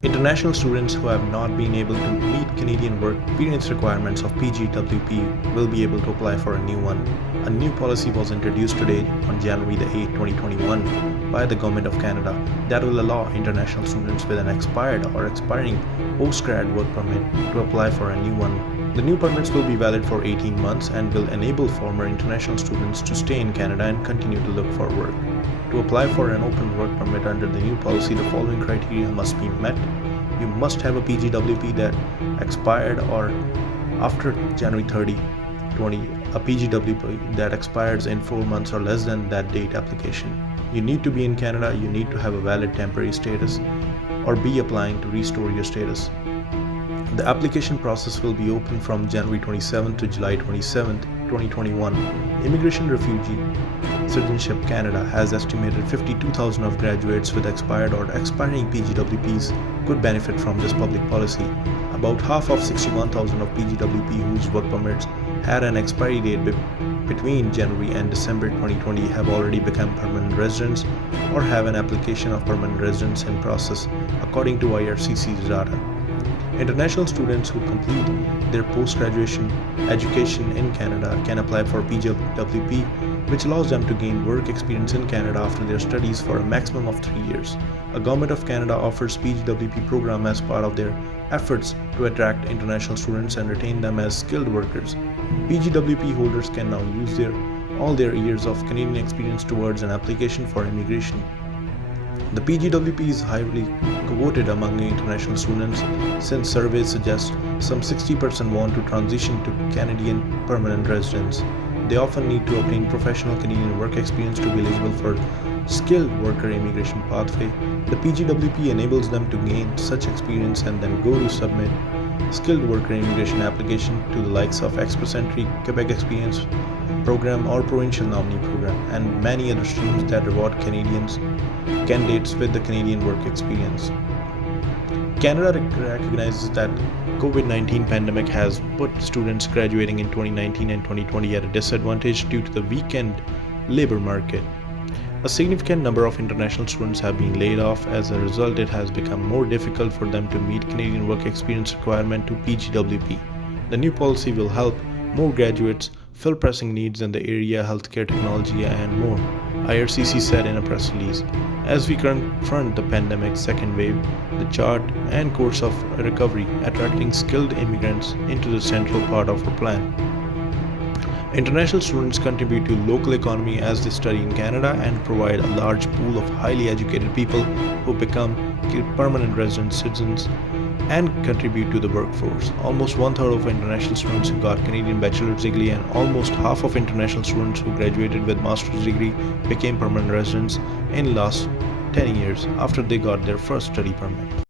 International students who have not been able to meet Canadian work experience requirements of PGWP will be able to apply for a new one. A new policy was introduced today on January the 8th, 2021 by the Government of Canada that will allow international students with an expired or expiring postgrad work permit to apply for a new one. The new permits will be valid for 18 months and will enable former international students to stay in Canada and continue to look for work. To apply for an open work permit under the new policy, the following criteria must be met. You must have a PGWP that expired or after January 30, 20, a PGWP that expires in 4 months or less than that date application. You need to be in Canada, you need to have a valid temporary status or be applying to restore your status. The application process will be open from January 27th to July 27th, 2021. Immigration Refugee Citizenship Canada has estimated 52,000 of graduates with expired or expiring PGWPs could benefit from this public policy. About half of 61,000 of PGWP whose work permits had an expiry date between January and December 2020 have already become permanent residents or have an application of permanent residence in process, according to IRCC's data. International students who complete their post-graduation education in Canada can apply for PGWP, which allows them to gain work experience in Canada after their studies for a maximum of 3 years. A Government of Canada offers PGWP program as part of their efforts to attract international students and retain them as skilled workers. PGWP holders can now use all their years of Canadian experience towards an application for immigration. The PGWP is highly coveted among international students since surveys suggest some 60% want to transition to Canadian permanent residence. They often need to obtain professional Canadian work experience to be eligible for skilled worker immigration pathway. The PGWP enables them to gain such experience and then go to submit skilled worker immigration application to the likes of Express Entry, Quebec Experience Program or Provincial Nominee Program, and many other streams that reward candidates with the Canadian work experience. Canada recognizes that COVID-19 pandemic has put students graduating in 2019 and 2020 at a disadvantage due to the weakened labor market. A significant number of international students have been laid off. As a result, it has become more difficult for them to meet Canadian work experience requirement to PGWP. The new policy will help more graduates fill pressing needs in the area, healthcare, technology, and more, IRCC said in a press release. As we confront the pandemic's second wave, the chart and course of recovery, attracting skilled immigrants into the central part of our plan. International students contribute to local economy as they study in Canada and provide a large pool of highly educated people who become permanent resident citizens and contribute to the workforce. Almost 1/3 of international students who got Canadian bachelor's degree and almost half of international students who graduated with master's degree became permanent residents in the last 10 years after they got their first study permit.